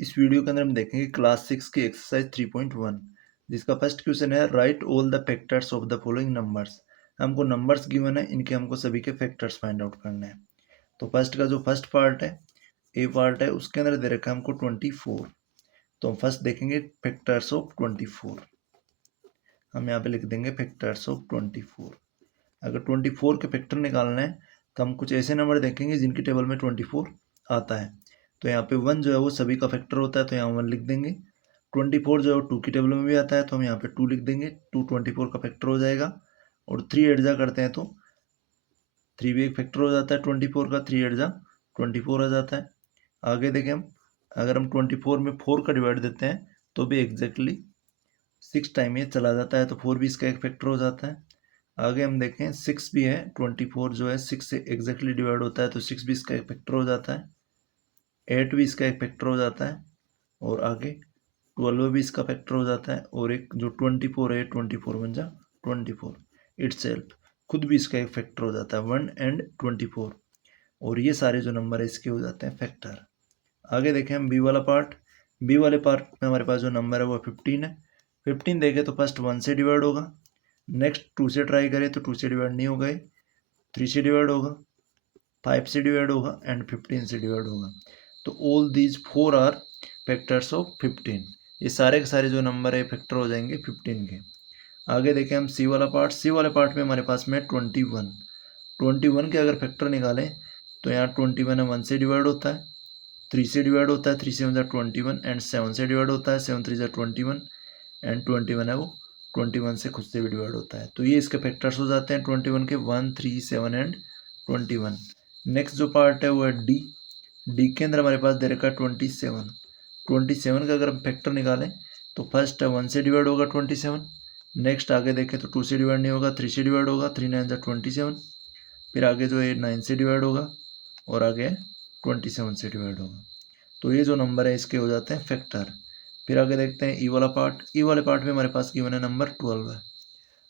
इस वीडियो के अंदर हम देखेंगे क्लास 6 की एक्सरसाइज 3.1 जिसका फर्स्ट क्वेश्चन है right all the factors of the following numbers. हमको नंबर्स गिवन है, इनके हमको सभी के फैक्टर्स फाइंड आउट करने हैं। तो फर्स्ट का जो फर्स्ट पार्ट है, ए पार्ट है, उसके अंदर दे रखा है हमको 24। तो हम फर्स्ट देखेंगे फैक्टर्स ऑफ 24। हम यहाँ पे लिख देंगे फैक्टर्स ऑफ 24। अगर 24 के फैक्टर निकालना है तो हम कुछ ऐसे नंबर देखेंगे जिनकी टेबल में 24 आता है। तो यहाँ पे 1 जो है वो सभी का फैक्टर होता है, तो यहाँ 1 लिख देंगे। 24 जो है 2 की टेबल में भी आता है, तो हम यहाँ पे 2 लिख देंगे। 2 24 का फैक्टर हो जाएगा। और 3 एड करते हैं तो 3 भी एक फैक्टर हो जाता है 24 का। 3 एड 24 आ जाता है। आगे देखें हम, अगर हम 24 में 4 का डिवाइड देते हैं तो भी एग्जैक्टली 6 टाइम ये चला जाता है, तो 4 भी इसका एक फैक्टर हो जाता है। आगे हम देखें 6 भी है, 24 जो है 6 से एग्जैक्टली डिवाइड होता है, तो 6 भी इसका एक फैक्टर हो जाता है। 8 भी इसका एक फैक्टर हो जाता है। और आगे 12 भी इसका फैक्टर हो जाता है। और एक जो 24 है, 24 बन जा 24 इटसेल्फ खुद भी इसका एक फैक्टर हो जाता है, 1 एंड 24। और ये सारे जो नंबर है इसके हो जाते हैं फैक्टर। आगे देखें हम बी वाला पार्ट। बी वाले पार्ट में हमारे पास जो नंबर है वो 15 है। 15 देखें तो फर्स्ट 1 से डिवाइड होगा, नेक्स्ट 2 से ट्राई करें तो 2 से डिवाइड नहीं होगा, 3 से डिवाइड होगा, 5 से डिवाइड होगा एंड 15 से डिवाइड होगा। तो all these 4 are factors of 15। ये सारे के सारे जो नंबर है फैक्टर हो जाएंगे 15 के। आगे देखें हम सी वाला पार्ट। सी वाले पार्ट में हमारे पास में 21। 21 के अगर फैक्टर निकालें तो यहाँ 21 है 1 से डिवाइड होता है, 3 से डिवाइड होता है, 3 से 1 21 एंड 7 से डिवाइड होता है, 7 3 21 एंड 21 है वो 21 से खुद से भी डिवाइड होता है। तो ये इसके फैक्टर्स हो जाते हैं 21 के, 1 3 7 एंड 21। नेक्स्ट जो पार्ट है वो है डी। डी के अंदर हमारे पास दे रखा है 27। 27 का अगर हम फैक्टर निकालें तो फर्स्ट है 1 से डिवाइड होगा 27, नेक्स्ट आगे देखें तो 2 से डिवाइड नहीं होगा, 3 से डिवाइड होगा, 3 9 27, फिर आगे जो है 9 से डिवाइड होगा और आगे 27 से डिवाइड होगा। तो ये जो नंबर है इसके हो जाते हैं फैक्टर। फिर आगे देखते हैं ई वाला पार्ट। ई वाले पार्ट में हमारे पास गिवन है नंबर 12 है।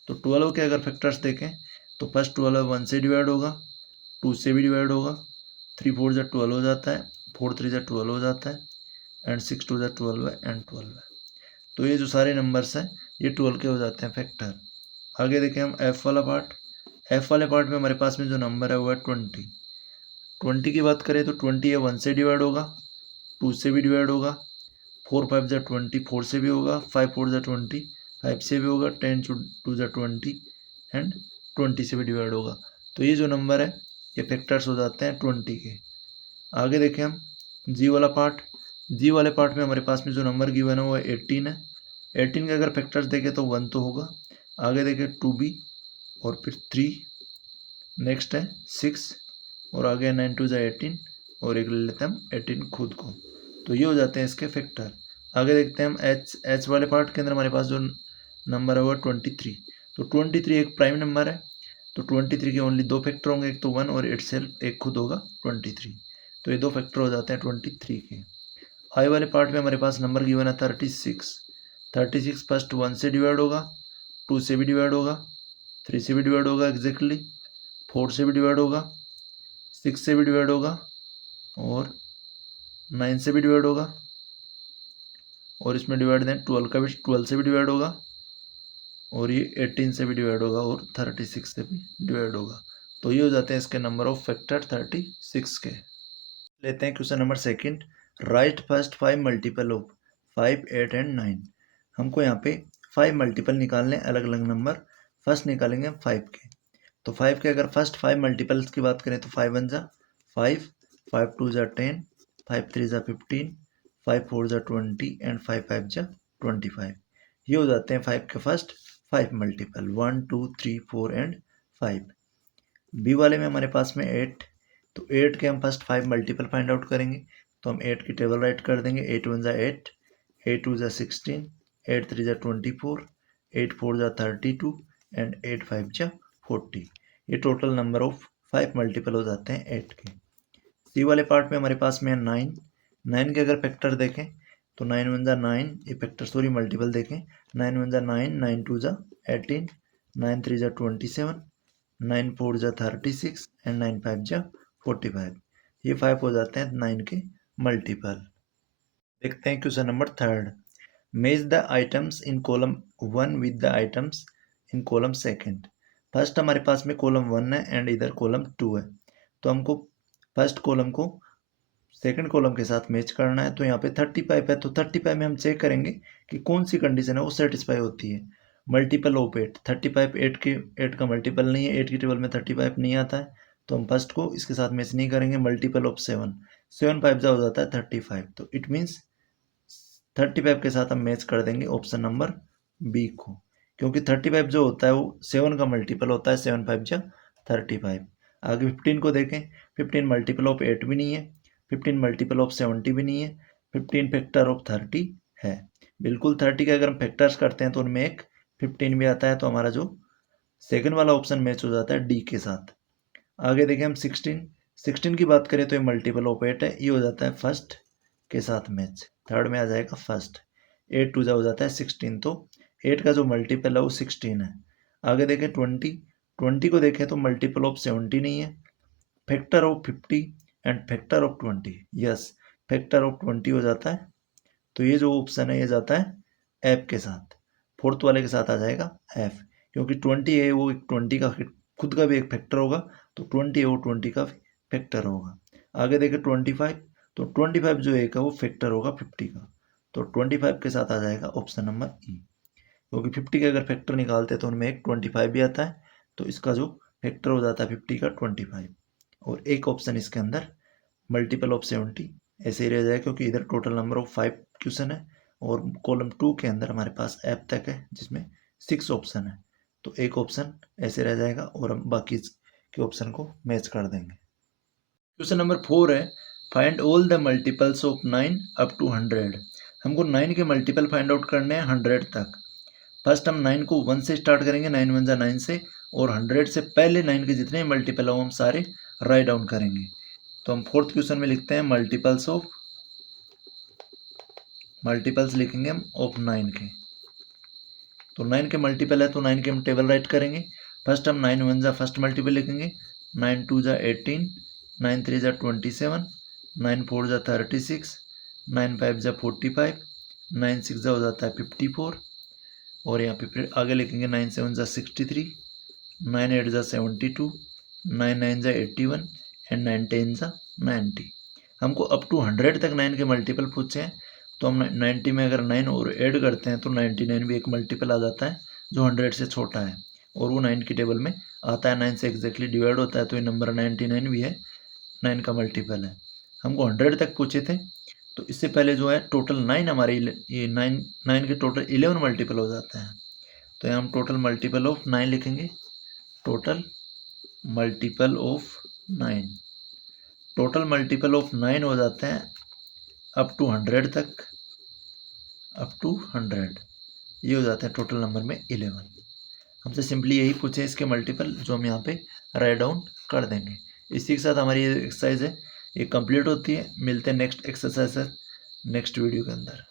तो 12 के अगर फैक्टर्स देखें तो फर्स्ट 12 1 से डिवाइड होगा, 2 से भी डिवाइड होगा, 3 4 जा 12 हो जाता है, 4 3 जा 12 हो जाता है एंड 6 2 जा 12 है एंड 12 है। तो ये जो सारे नंबर्स हैं ये 12 के हो जाते हैं फैक्टर। आगे देखें हम एफ वाला पार्ट। एफ वाले पार्ट में हमारे पास में जो नंबर है वो है 20। 20 की बात करें तो 20 है 1 से डिवाइड होगा, 2 से भी डिवाइड होगा, 4 5 जा 20 4 से भी होगा, 5 4 जा 20 5 से भी होगा, 10 2 जा 20 एंड 20 से भी डिवाइड होगा। तो ये जो नंबर है ये फैक्टर्स हो जाते हैं 20 के। आगे देखें हम जी वाला पार्ट। जी वाले पार्ट में हमारे पास में जो नंबर गिवन है वो है 18 है। 18 के अगर फैक्टर्स देखें तो 1 तो होगा, आगे देखें 2 भी और फिर 3, नेक्स्ट है 6 और आगे 9 2 जा 18 और एक ले लेते हैं हम 18 खुद को। तो ये हो जाते हैं इसके फैक्टर। आगे देखते हैं हम एच वाले पार्ट के अंदर हमारे पास जो नंबर है वो 23। तो 23 एक प्राइम नंबर है, तो 23 के ओनली 2 फैक्टर होंगे, एक तो 1 और इटसेल्फ एक खुद होगा 23। तो ये 2 फैक्टर हो जाते हैं 23 के। आई वाले पार्ट में हमारे पास नंबर गिवन है 36। 36 फर्स्ट 1 से डिवाइड होगा, 2 से भी डिवाइड होगा, 3 से भी डिवाइड होगा एग्जैक्टली, 4 से भी डिवाइड होगा, 6 से भी डिवाइड होगा और 9 से भी डिवाइड होगा और इसमें डिवाइड दें 12 का भी 12 से भी डिवाइड होगा और ये 18 से भी डिवाइड होगा और 36 से भी डिवाइड होगा। तो ये हो जाते हैं इसके नंबर ऑफ फैक्टर 36 के। लेते हैं question number second. Right first 5 multiple of 5 8 and 9। हमको यहाँ पे 5 मल्टीपल निकालने अलग अलग नंबर। फर्स्ट निकालेंगे 5 के। तो 5 के अगर फर्स्ट 5 मल्टीपल्स की बात करें तो 5 1 जा 5, 5 2 जा 10, 5 3 जा 15, 5 4 जा 20 एंड 5 5 जा 25। ये हो जाते हैं 5 के फर्स्ट 5 मल्टीपल 1 2 3 4 एंड 5। बी वाले में हमारे पास में 8। तो 8 के हम फर्स्ट 5 मल्टीपल फाइंड आउट करेंगे। तो हम 8 की टेबल राइट कर देंगे। 8 1 जा 8, 8 2 जा 16, 8 3 जा 24, 8 4 जा 32 एंड 8 5 जा 40। ये टोटल नंबर ऑफ 5 मल्टीपल हो जाते हैं 8 के। सी वाले पार्ट में हमारे पास में है 9। 9 के अगर फैक्टर देखें तो 9 1 जा 9, ये फैक्टर सॉरी मल्टीपल देखें, 9 1 जा 9, 9 2 जा 18, 9 3 जा 27, 9 4 जा 36 एंड 9 5 जा 45। ये 5 हो जाते हैं 9 के मल्टीपल। देखते हैं question number third. Match the items in column 1 with the items in column second. First हमारे पास में कॉलम 1 है एंड इधर कॉलम 2 है, तो हमको फर्स्ट कॉलम को सेकंड कॉलम के साथ मैच करना है। तो यहाँ पे 35 है, तो 35 में हम चेक करेंगे कि कौन सी कंडीशन है वो सेटिस्फाई होती है। मल्टीपल ऑफ 8, 35 8 का मल्टीपल नहीं है, 8 की टेबल में 35 नहीं आता है, तो हम फर्स्ट को इसके साथ मैच नहीं करेंगे। मल्टीपल ऑफ 7, 7 5 जा हो जाता है 35, तो इट मीन्स 35 के साथ हम मैच कर देंगे ऑप्शन नंबर बी को, क्योंकि 35 जो होता है वो 7 का मल्टीपल होता है, 7 5 जा 35। आगे 15 को देखें, 15 मल्टीपल ऑफ 8 भी नहीं है, 15 मल्टीपल ऑफ 70 भी नहीं है, 15 फैक्टर ऑफ 30 है। बिल्कुल 30 के अगर हम फैक्टर्स करते हैं तो उनमें एक 15 भी आता है, तो हमारा जो सेकंड वाला ऑप्शन मैच हो जाता है डी के साथ। आगे देखें हम 16 की बात करें तो ये मल्टीपल ऑफ 8 है, ये हो जाता है फर्स्ट के साथ मैच, थर्ड में आ जाएगा फर्स्ट। 8 टू जा हो जाता है 16, तो 8 का जो मल्टीपल है वो 16 है। आगे देखें 20 को देखें तो मल्टीपल ऑफ 70 नहीं है, factor of 50 and factor of 20, yes factor of 20 हो जाता है। तो ये जो ऑप्शन है ये जाता है एफ के साथ, फोर्थ वाले के साथ आ जाएगा एफ, क्योंकि 20 है वो 20 का खुद का भी एक फैक्टर होगा, तो 20 है वो 20 का फैक्टर होगा। आगे देखें 25, तो 25 जो एक है वो फैक्टर होगा 50 का, तो 25 के साथ आ जाएगा ऑप्शन नंबर ई, क्योंकि 50 के अगर फैक्टर निकालते हैं तो उनमें एक 25 भी आता है, तो इसका जो फैक्टर हो जाता है 50 का 25, और एक ऑप्शन इसके अंदर मल्टीपल ऑफ 70 ऐसे ही रह जाए, क्योंकि इधर टोटल नंबर ऑफ 5 क्वेश्चन है और कॉलम 2 के अंदर हमारे पास एफ तक है जिसमें 6 ऑप्शन है, तो एक ऑप्शन ऐसे रह जाएगा और हम बाकी के ऑप्शन को मैच कर देंगे। क्वेश्चन नंबर 4 है, find all the multiples of 9 up to 100। हमको 9 के मल्टीपल फाइंड आउट करने हैं 100 तक। फर्स्ट हम 9 को 1 से स्टार्ट करेंगे, 9 1 जा 9 से, और 100 से पहले 9 के जितने मल्टीपल हो हम सारे राइट डाउन करेंगे। तो हम फोर्थ क्वेश्चन में लिखते हैं मल्टीपल्स लिखेंगे हम ऑफ 9 के। तो 9 के मल्टीपल है तो 9 के हम टेबल राइट करेंगे। फर्स्ट हम 9 1 जा फर्स्ट मल्टीपल लिखेंगे, 9 2 जा 18, 9 3 जा 27, 9 4 जा 36, 9 5 जा 45, 9 6 जा हो जाता है 54, और यहाँ पे फिर आगे लिखेंगे 9 7 जा 63, 9 8 जा 72, 9 9 जा 81 एंड 9 10 जा 90। हमको अप टू 100 तक 9 के मल्टीपल पूछे हैं, तो हम 90 में अगर 9 और ऐड करते हैं तो 99 भी एक मल्टीपल आ जाता है जो 100 से छोटा है, और वो 9 की टेबल में आता है, 9 से एग्जैक्टली डिवाइड होता है, तो ये नंबर 99 भी है, 9 का मल्टीपल है। हमको 100 तक पूछे थे, तो इससे पहले जो है टोटल 9 हमारे ये 9 के टोटल 11 मल्टीपल हो जाते हैं, तो यहाँ हम टोटल मल्टीपल ऑफ 9 लिखेंगे, total multiple of 9, total multiple of 9 हो जाते हैं अप टू 100 तक, अप टू 100 ये हो जाता है टोटल नंबर में 11। हमसे सिंपली यही पूछे इसके मल्टीपल, जो हम यहाँ पे राइट डाउन कर देंगे। इसी के साथ हमारी ये एक्सरसाइज है ये कंप्लीट होती है। मिलते हैं नेक्स्ट एक्सरसाइज नेक्स्ट वीडियो के अंदर।